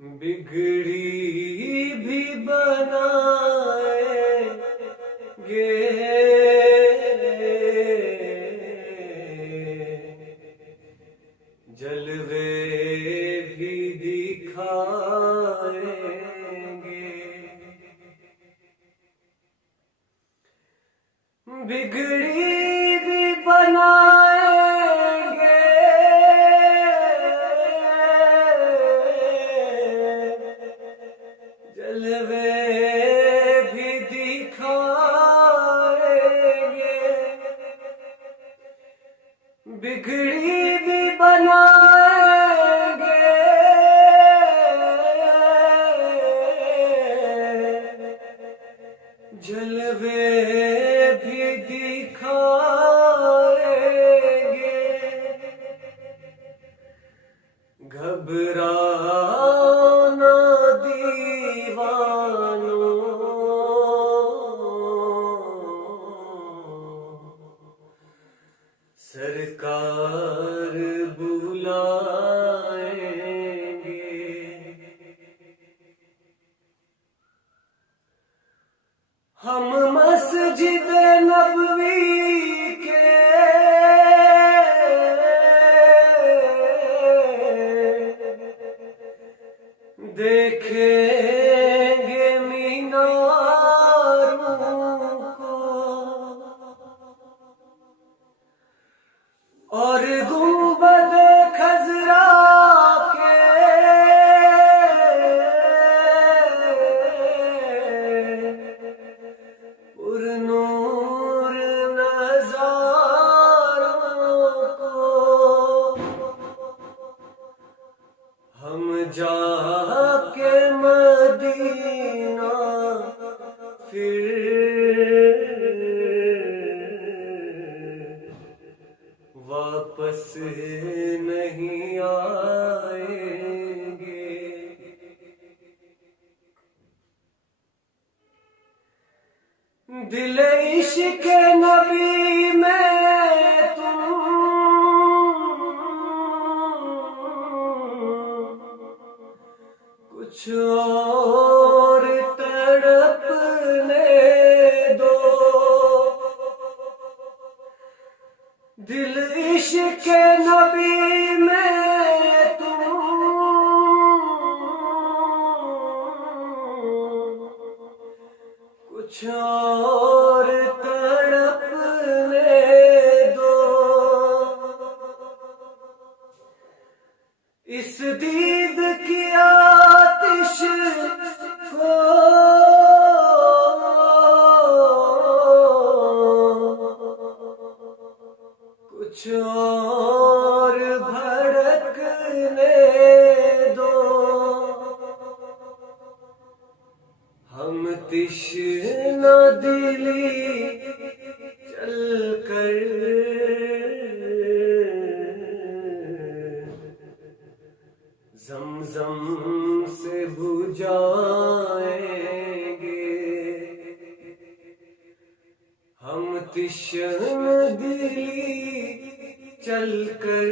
बिगड़ी भी बनाएंगे, जलवे भी दिखाएंगे। बिगड़ी भी बनाएंगे, जलवे भी दिखाएंगे। बिगड़ी भी बनाएंगे, जलवे भी दिखाएंगे। घबराना दीवानों, सरकार बुलाएंगे। हम मस्जिद नबवी के देखेंगे मीनारों को, और गुंबद खजरा के पुरनूर नज़ारों को हम जाके मदीना फिर वापस नहीं आएंगे। दिल इश्क नबी में तुम कुछ और तड़पने दो। दिल इश्क नबी में तुम कुछ और तड़पने दो। इस दीद की आतिश को कुछ और भड़कने दो। हम तिश्ना दिली चलकर ज़मज़म से बुझाएंगे। हम तिश्ना दिली चलकर